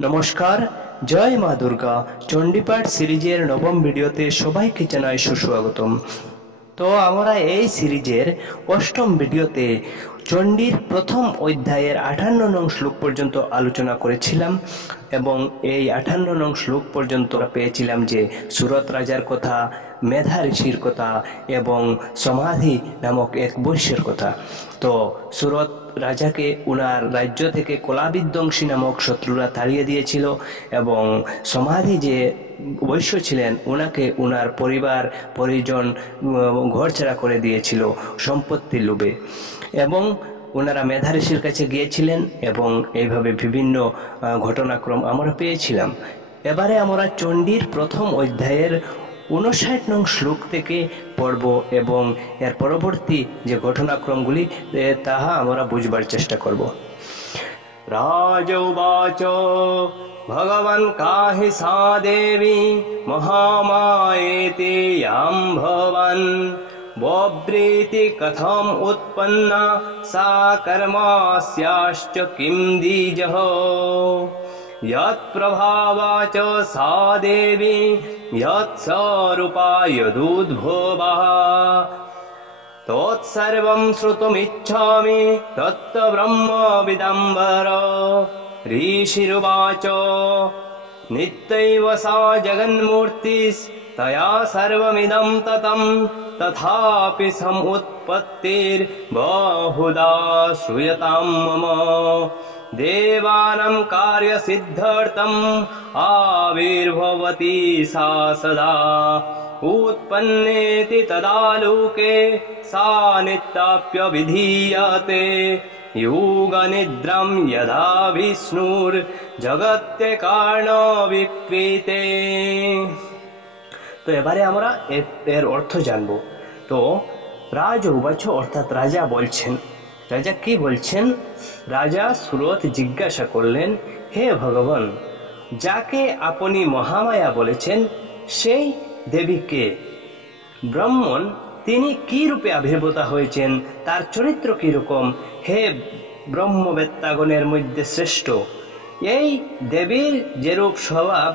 নমস্কার, জয় মা দুর্গা। চণ্ডীপাঠ সিরিজের নবম ভিডিওতে সবাইকে জানাই সুস্বাগতম। তো আমরা এই সিরিজের অষ্টম ভিডিওতে চণ্ডীর প্রথম অধ্যায়ের 58 নং শ্লোক পর্যন্ত আলোচনা করেছিলাম এবং এই 58 নং শ্লোক পর্যন্ত পেয়েছিলাম যে সুরত রাজার কথা, মেধা ঋষির কথা এবং সমাধি নামক এক বৈশ্যের কথা। তো সুরত রাজাকে উনার রাজ্য থেকে কলাবিধ্বংসী নামক শত্রুরা তাড়িয়ে দিয়েছিল এবং সমাধি যে বৈশ্য ছিলেন উনাকে উনার পরিবার পরিজন ঘরছাড়া করে দিয়েছিল সম্পত্তির লোভে, এবং ওনারা মেধা ঋষির কাছে গিয়েছিলেন এবং এইভাবে বিভিন্ন ঘটনাক্রম আমরা পেয়েছিলাম। এবারে আমরা চণ্ডীর প্রথম অধ্যায়ের 59 নং শ্লোক থেকে পড়ব এবং এর পরবর্তী যে ঘটনাক্রমগুলি তাহা আমরা বুঝবার চেষ্টা করব। রাজ উবাচ ভগবান কাহি সা দেবী মহামায়েতি ইয়াম ভবান বব্রীতি কথম উৎপন্না সা কর্মাস্যাশ্চ কিম দ্বিজঃ यत् प्रभावा च सा देवी यत् स्वरूपा यदुद्भवा तत्सर्वं श्रुतुमिच्छामि तत् ब्रह्मविदम्बर। ऋषिरुवाच नित्यैव सा जगन्मूर्तिस्तया सर्वमिदं ततं तथापि समुत्पत्तिर्बहुधा श्रूयतां मम देवानां कार्यसिद्ध्यर्थम् आविर्भवति सा सदा उत्पन्नेति तदा लोके सा नित्याप्यभिधीयते युगनिद्रां यदा विष्णुर्जगत्ते कारणविक्रीते। তো এবারে আমরা এর অর্থ জানব। তো রাজ উবাচ অর্থাৎ রাজা বলছেন। রাজা কি বলছেন? রাজা সুরত জিজ্ঞাসা করলেন, হে ভগবান, যাকে আপনি মহামায়া বলেছেন সেই দেবীকে? ব্রাহ্মণ তিনি কি রূপে আবির্ভূত হয়েছেন, তার চরিত্র কি রকম? হে ব্রহ্মবেত্তাগণের মধ্যে শ্রেষ্ঠ, এই দেবীর যেরূপ স্বভাব,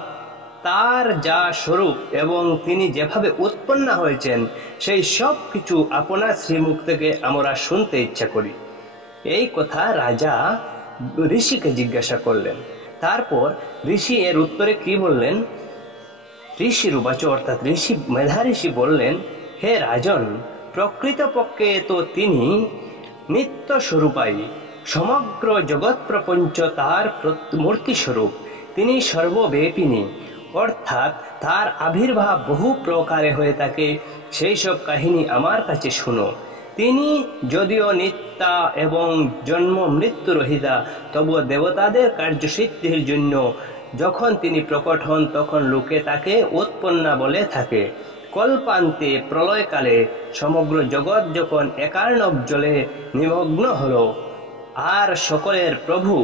তার যা স্বরূপ এবং তিনি যেভাবে উৎপন্ন হয়েছেন সেই সব কিছু আপনার শ্রীমুখ থেকে আমরা শুনতে ইচ্ছা করি। এই কথা রাজা ঋষিকে জিজ্ঞাসা করলেন। তারপর ঋষি এর উত্তরে কি বললেন? ঋষির উবাচ অর্থাৎ মেধা ঋষি বললেন, হে রাজন, প্রকৃতপক্ষে তো তিনি নিত্য স্বরূপাই, সমগ্র জগৎ প্রপঞ্চ তার মূর্তি স্বরূপ। তিনি সর্বব্যাপিনী, অর্থাৎ তার আবির্ভাব বহু প্রকারে হয়ে থাকে। সেই সব কাহিনী আমার কাছে শুনো। তিনি যদিও নিত্যা এবং জন্ম মৃত্যু রহিতা, তবু দেবতাদের কার্যসিদ্ধির জন্য যখন তিনি প্রকট হন তখন লোকে তাকে উৎপন্না বলে থাকে। কল্পান্তে প্রলয়কালে সমগ্র জগৎ যখন একার্ণব জলে নিমগ্ন হল, আর সকলের প্রভু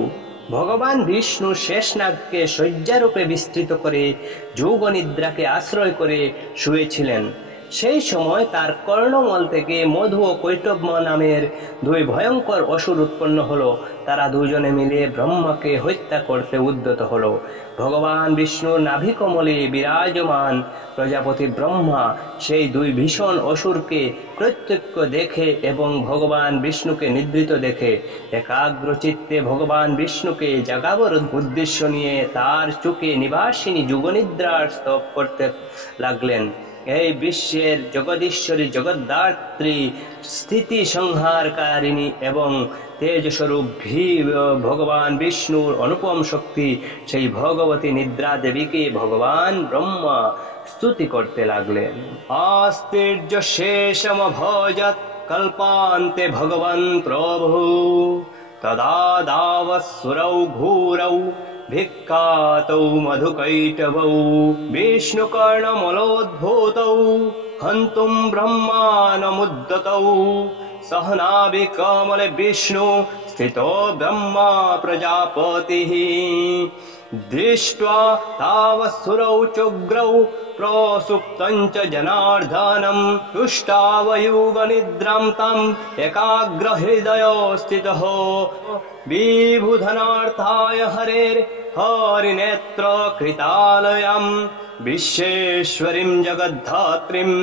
ভগবান বিষ্ণু শেষনাগকে শয্যারূপে বিস্তৃত করে যোগনিদ্রাকে আশ্রয় করে শুয়েছিলেন, সেই সময় তার কর্ণমল থেকে মধু ও কৈটব নামের দুই ভয়ঙ্কর অসুর উৎপন্ন হলো। তারা দুজনে মিলে ব্রহ্মাকে হত্যা করতে উদ্যত হলো। ভগবান বিষ্ণুর নাভিকমলে বিরাজমান প্রজাপতি ব্রহ্মা সেই দুই ভীষণ অসুরকে প্রত্যক্ষ দেখে এবং ভগবান বিষ্ণুকে নিদ্রিত দেখে একাগ্রচিত্তে ভগবান বিষ্ণুকে জাগাবার উদ্দেশ্য নিয়ে তার চোখে নিবাসিনী যোগনিদ্রার স্তব করতে লাগলেন। এই বিশ্বের জগদীশ্বরী, জগদ্ধাত্রী, স্থিতি সংহারকারিণী এবং তেজস্বরূপ ভগবান বিষ্ণুর অনুপম শক্তি সেই ভগবতী নিদ্রা দেবীকে ভগবান ব্রহ্মা স্তুতি করতে লাগলেন। আস্তির্য শেষমভজৎ কল্পান্তে ভগবান প্রভু তদা দাবসুরৌ ঘোরৌ भिक्खातौ मधुकैटभौ विष्णुकर्णमलोद्भूतौ हन्तुं ब्रह्मानमुद्यतौ सहनाभिकमले विष्णु स्थितो ब्रह्मा प्रजापतिः दृष्ट्वा तावसुरौ चोग्रौ प्रसुप्तं च जनार्दनं तुष्टावयुगनिद्रां तम् एकाग्रहृदयो स्थितः विबुधनार्थाय हरेर् हरिनेत्र कृतालयम् विश्वेश्वरीं जगद्धात्रीं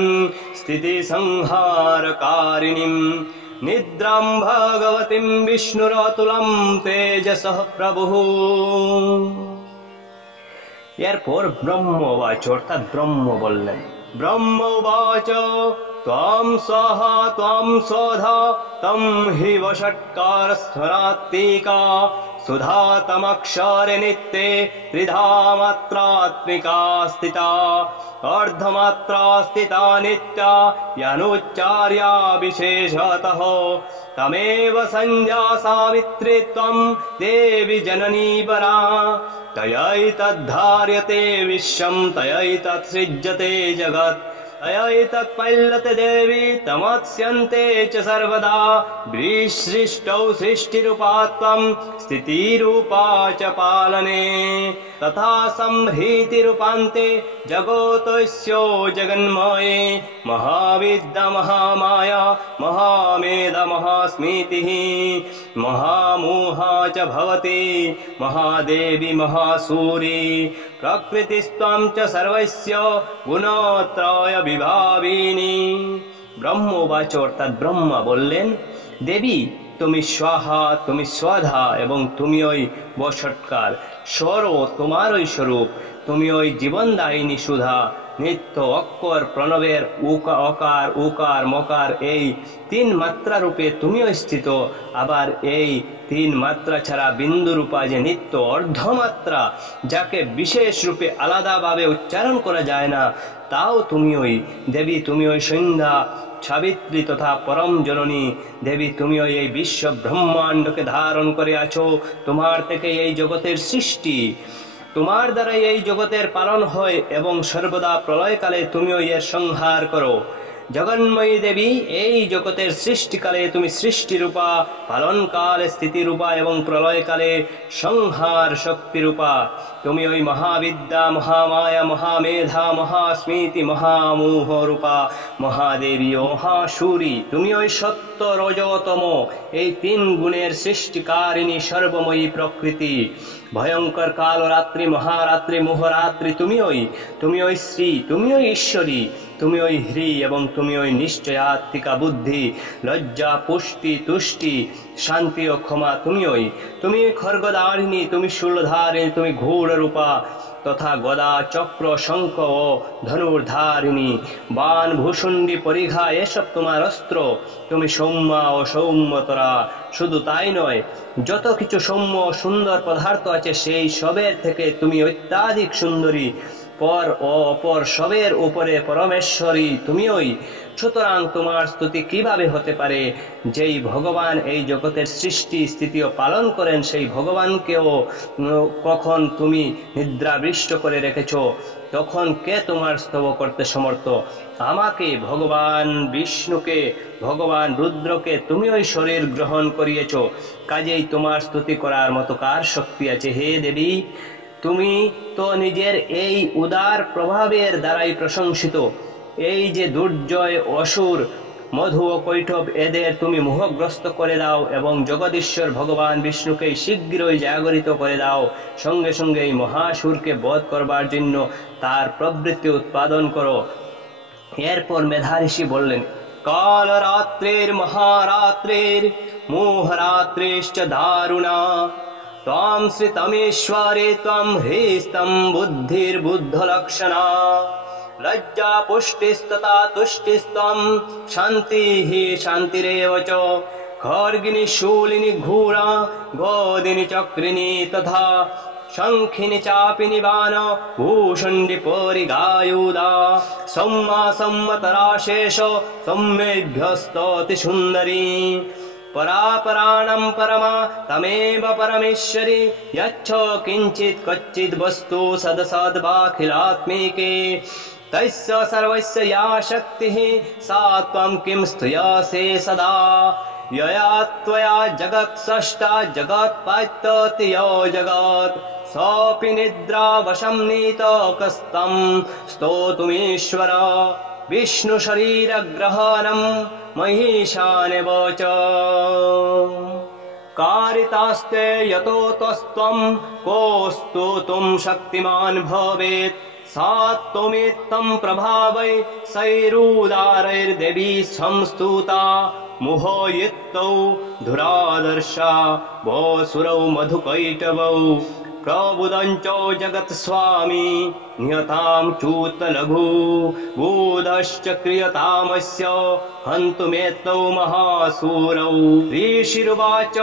स्थितिसंहारकारिणीं निद्रां भगवतीं विष्णुरतुलं तेजसः प्रभुः। এরপর ব্রহ্মবাচ অর্থাৎ ব্রহ্ম বললেন, ব্রহ্মবাচ ত্বং স্বাহা ত্বং স্বধা তম হি বষট্কার স্মরাত্মিকা সুধা তমক্ষরে নিত্যে ত্রিধা মাত্রাত্মিকা স্থিতা অর্ধমাত্রা স্থিতা নিত্যা ইয়ানুচ্চার্য়া বিশেষতঃ তমেব সন্ধ্যা সাবিত্রী ত্বং দেবী জননী পরা তয়ৈতদ্ধার্যতে বিশ্বম তয়ৈতৎসৃজ্যতে জগৎ तयैतत्पल्लते देवी तमत्स्यन्ते च सर्वदा सृष्टौ सृष्टिरूपा त्वं स्थितिरूपा च पालने तथा संहृतिरूपान्ते जगतस्य जगन्मये महाविद्या महामाया महामेधा महास्मृतिः महामोहा च भवति महादेवी महासूरी प्रकृतिस्त्वं च सर्वस्य गुणत्रय विभाविनी। ব্রহ্মবাচ অর্থাৎ ব্রহ্মা বললেন, দেবী তুমি স্বাহা, তুমি স্বধা এবং তুমি ওই বষটকার স্বর, তোমারই স্বরূপ, তুমি ওই জীবনদায়িনী সুধা, নিত্য অক্ষর প্রণবের অকার উকার মকার এই তিন মাত্রা রূপে তুমিও স্থিত। আবার এই তিন মাত্রা ছাড়া বিন্দু রূপা যে নিত্য অর্ধমাত্রা, যাকে বিশেষ রূপে আলাদাভাবে উচ্চারণ করা যায় না, তাও তুমি ওই দেবী, তুমি ওই সন্ধ্যা সাবিত্রী তথা পরম জননী দেবী, তুমি ওই এই বিশ্ব ব্রহ্মাণ্ডকে ধারণ করে আছো। তোমার থেকে এই জগতের সৃষ্টি, তোমার দ্বারা এই জগতের পালন হয় এবং সর্বদা প্রলয়কালে তুমিও এর সংহার করো। জগন্ময়ী দেবী, এই জগতের সৃষ্টিকালে তুমি সৃষ্টিরূপা, পালনকালে স্থিতিরূপা এবং প্রলয়কালে সংহার শক্তিরূপা। তুমি ওই মহাবিদ্যা মহামায়া মহামেধা মহাস্মৃতি মহামোহ রূপা মহাদেবী ও মহাসূরী। তুমি ওই সত্য রজতম এই তিন গুণের সৃষ্টিকারিণী সর্বময়ী প্রকৃতি। ভয়ঙ্কর কাল রাত্রি মহারাত্রি মোহরাত্রি তুমি ওই শ্রী, তুমি ওই ঈশ্বরী, তুমি ওই হ্রি এবং তুমি ওই নিশ্চয়াত্মিকা বুদ্ধি, লজ্জা পুষ্টি তুষ্টি শান্তি ও ক্ষমা তুমি খর্গধারিণী, তুমি শূলধারিণী, তুমি ঘোর রূপা তথা গদা চক্র শঙ্খ ও ধনুর্ধারিণী, বাণ ভূষুণ্ডি পরিঘা এসব তোমার অস্ত্র। তুমি সৌম্যা ও সৌম্যতরা। শুধু তাই নয়, যত কিছু সৌম্য সুন্দর পদার্থ আছে সেই সবের থেকে তুমি অত্যাধিক সুন্দরী, পর ও অপর সবের উপরে পরমেশ্বরী তুমিই। সুতরাং তোমার স্তুতি কিভাবে হতে পারে? যেই ভগবান এই জগতের সৃষ্টি স্থিতি ও পালন করেন, সেই ভগবানকেও কখন তুমি নিদ্রাবৃষ্ট করে রেখেছ, তখন কে তোমার স্তব করতে সমর্থ? আমাকে, ভগবান বিষ্ণুকে, ভগবান রুদ্রকে তুমি ওই শরীর গ্রহণ করিয়েছ, কাজেই তোমার স্তুতি করার মতো কার শক্তি আছে? হে দেবী, তুমি তো নিজের এই উদার প্রভাবের দ্বারাই প্রশংসিত। এই যে দুর্জয় অসুর মধু ও কৈঠব, এদের তুমি মোহগ্রস্ত করে দাও এবং জগদীশ্বর ভগবান বিষ্ণুকে শীঘ্রই জাগরিত করে দাও। সঙ্গে সঙ্গে এই মহাসুরকে বধ করবার জন্য তার প্রবৃত্তি উৎপাদন করো। এরপর মেধা ঋষি বললেন, কালরাত্রির মহারাত্রির মোহরাত্রিশ্চ দারুণা ত্বং শ্রিতমেশ্বরে ত্বং হ্রিস্তং বুদ্ধির্বুদ্ধলক্ষণা লজ্জা পুষ্টিস্তথা তুষ্টিস্তং শান্তিঃ শান্তিরেব চ খর্গিনী শূলিনী ঘোরা গোদিনী চক্রিণী তথা শঙ্খিনী চাপিনী বাণ ভূষণ্ডী পরিগায়ুদা সৌম্যা সম্মতরাশেষ সৌম্যেভ্যস্ততি সুন্দরী পরাপরাণং পরমা তমেব পরমেশ্বরী यच्छ किंचित् क्वचित् वस्तु सदसद्वाखिलात्मिके तस्य सर्वस्य या शक्तिः सा त्वं किं स्तूयसे सदा यया त्वया जगत् सृष्टा जगत्पात्यति यो जगत् सोऽपि निद्रावशं नीतो कस्तं स्तोतुमीश्वर विष्णु शरीर ग्रहणं महिषानेव च। कारितास्ते यतो तस्त्वं कोस्तुतुं शक्तिमान् भवेत् सा त्वमेत्तं प्रभावै सैरुदारैर्देवी संस्तुता मोहयित्तौ धुरादर्शा वसुरौ मधुकैटवौ प्रबुदञ्च जगत्स्वामी नियतां च्यूतलघु बोधश्च क्रियतामस्य हन्तुमेतौ महासूरौ ऋषिरुवाच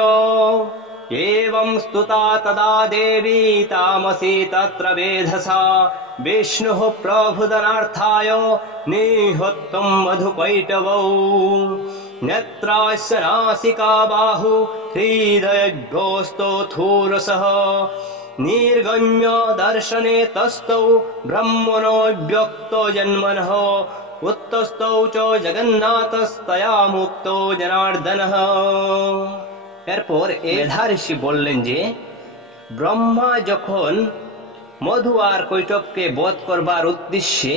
एवं स्तुता तदा देवी तामसी तत्र वेधसा विष्णुः प्रबुदनार्थाय निहत्तं मधुकैटवौ नेत्रास्य नासिका बाहु हृदयभ्योस्तोथूरसः निर्गम्य दर्शने तस्थौ ब्रह्मणो व्यक्तो जन्मनः उत्तस्थौ च जगन्नाथस्तया मुक्तो जनार्दनः। এরপর মেধা ঋষি বললেন যে ব্রহ্মা যখন মধু আর কৈটবকে বধ করবার উদ্দেশ্যে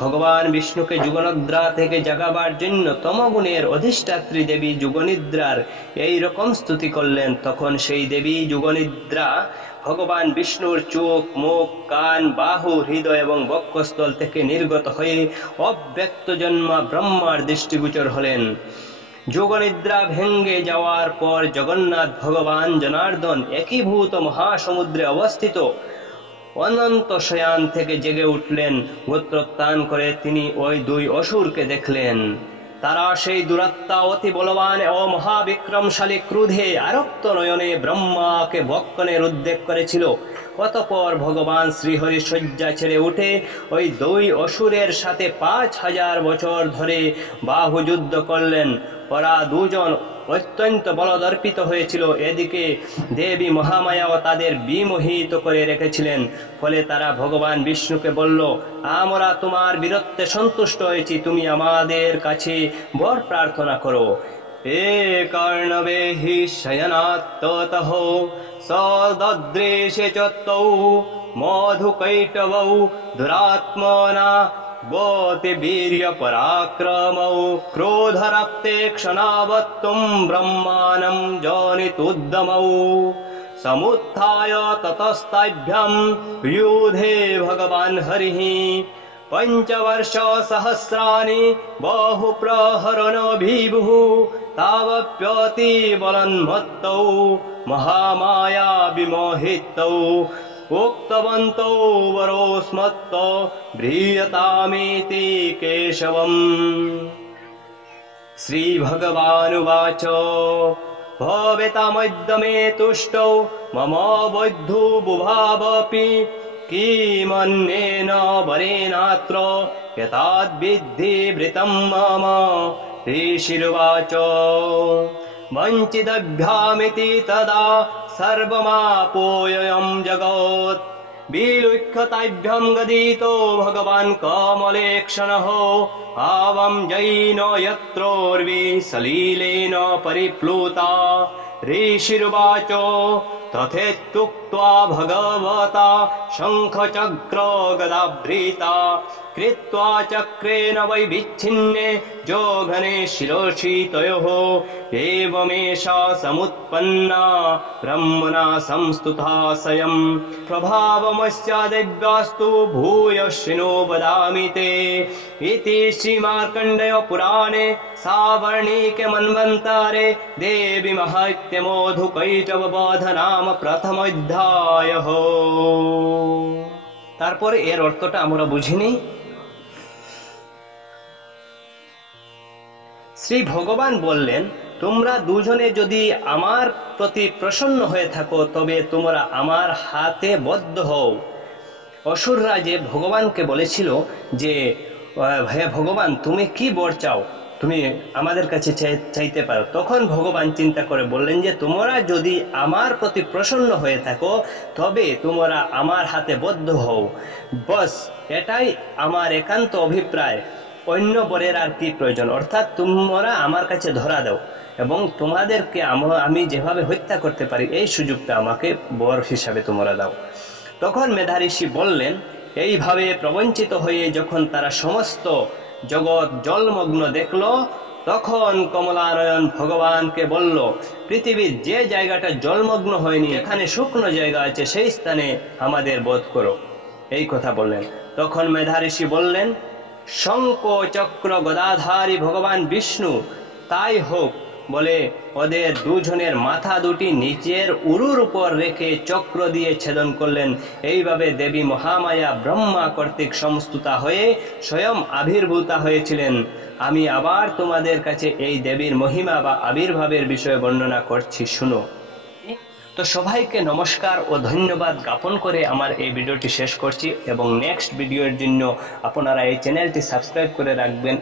ভগবান বিষ্ণুকে যুগনিদ্রা থেকে জাগাবার জন্য তমগুণের অধিষ্ঠাত্রী দেবী যুগনিদ্রার এই রকম স্তুতি করলেন, তখন সেই দেবী যুগনিদ্রা ভগবান বিষ্ণুর চোখ, মুখ, কান, বাহু, হৃদয় এবং বক্ষস্থল থেকে নির্গত হয়ে অব্যক্ত জন্মা ব্রহ্মার দৃষ্টিগোচর হলেন। যোগনিদ্রা ভেঙ্গে যাওয়ার পর জগন্নাথ ভগবান জনার্দন একীভূত মহাসমুদ্রে অবস্থিত অনন্ত শয়ান থেকে জেগে উঠলেন। গোত্রোত্থান করে তিনি ওই দুই অসুরকে দেখলেন। তারা সেই দুরাত্মা অতি বলবান ও মহাবিক্রমশালী ক্রোধে আরক্ত নয়নে ব্রহ্মাকে ভক্ষণের উদ্যোগ করেছিল। অতঃপর ভগবান শ্রীহরি শয্যা ছেড়ে উঠে ওই দুই অসুরের সাথে 5000 বছর ধরে বাহু যুদ্ধ করলেন। ওরা দুজন অত্যন্ত বলদর্পিত হয়েছিল। এদিকে দেবী মহামায়াও তাদের বিমোহিত করে রেখেছিলেন। ফলে তারা ভগবান বিষ্ণুকে বলল, আমরা তোমার বীরত্বে সন্তুষ্ট হয়েছি, তুমি আমাদের কাছে বর প্রার্থনা করো। এ কর্ণবে হি শয়নাত্ততঃ সদদৃশে চত্তৌ মধুকৈটবৌ দুরাত্মনা बोति वीर्य पराक्रमौ क्रोधरक्ते क्षणावत्तुं ब्रह्माणं जनितुद्दमौ समुत्थाय ततस्ताभ्यां युधे भगवान् हरिः 5 वर्ष सहस्राणि बहुप्रहरणभिभुः तावप्यति बलन्मत्तौ महामाया विमोहितौ उक्तवन्तौ वरोस्मत्त भ्रीयतामिति केशवम्। श्रीभगवानुवाच भवेतामद्य मे तुष्टौ मम बद्धो बुभावपि किमन्येन वरेणात्र यताद्विद्धि वृतं मम। ऋषिरुवाच वञ्चितभ्यामिति तदा सर्वमापोऽयं जगत् विलुख्यताभ्यं गदितो भगवान् कमलेक्षणः आवं जैन यत्रोर्वि सलीलेन परिप्लुता। ऋषिरुवाच तथेत्युक्त्वा भगवता शङ्खचक्र गदाभृता कृत्वा चक्रेण वै विच्छिन्ने जोघने शिरोषि तयोः। एवमेषा समुत्पन्ना ब्रह्मणा संस्तुता स्वयं प्रभावमस्य दिव्यास्तु भूयश्चिनो वदामि ते। इति श्रीमार्कण्डेय पुराणे सावर्णिके मन्वन्तरे देवी माहात्म्ये मधुकैटवबध नाम प्रथम अध्याय। তারপরে এর অর্থটা আমরা বুঝিনি। শ্রী ভগবান বললেন, তোমরা দুজনে যদি আমার প্রতি প্রসন্ন হয়ে থাকো তবে তোমরা আমার হাতে বদ্ধ হও। অসুররা যে ভগবানকে বলেছিল যে হে ভগবান, তুমি কি বর চাও, তুমি আমাদের কাছে চাইতে পারো। তখন ভগবান চিন্তা করে বললেন যে তোমরা যদি আমার প্রতি প্রসন্ন হয়ে থাকো তবে তোমরা আমার হাতে বদ্ধ হও। বস এটাই আমার একান্ত অভিপ্রায়, অন্য বরের আর কি প্রয়োজন। অর্থাৎ তোমরা আমার কাছে ধরা দাও এবং তোমাদেরকে আমি যেভাবে হত্যা করতে পারি এই সুযোগটা আমাকে বর হিসাবে তোমরা দাও। তখন মেধা ঋষি বললেন, এইভাবে প্রবঞ্চিত হয়ে যখন তারা সমস্ত জগৎ জলমগ্ন দেখল তখন কমলানয়ন ভগবানকে বলল, পৃথিবীর যে জায়গাটা জলমগ্ন হয়নি, এখানে শুকনো জায়গা আছে, সেই স্থানে আমাদের বধ করো। এই কথা বললেন। তখন মেধা ঋষি বললেন, শঙ্খ চক্র গদাধারী ভগবান বিষ্ণু, তাই হোক বলে ওদের দুজনের মাথা দুটি নিচের উরুর উপর রেখে চক্র দিয়ে ছেদন করলেন। এইভাবে দেবী মহামায়া ব্রহ্মা কর্তৃক সংস্তুতা হয়ে স্বয়ং আবির্ভূতা হয়েছিলেন। আমি আবার তোমাদের কাছে এই দেবীর মহিমা বা আবির্ভাবের বিষয়ে বর্ণনা করছি, শুনো। তো সবাইকে নমস্কার ও ধন্যবাদ জ্ঞাপন করে আমার এই ভিডিওটি শেষ করছি, এবং নেক্সট ভিডিওর জন্য আপনারা এই চ্যানেলটি সাবস্ক্রাইব করে রাখবেন।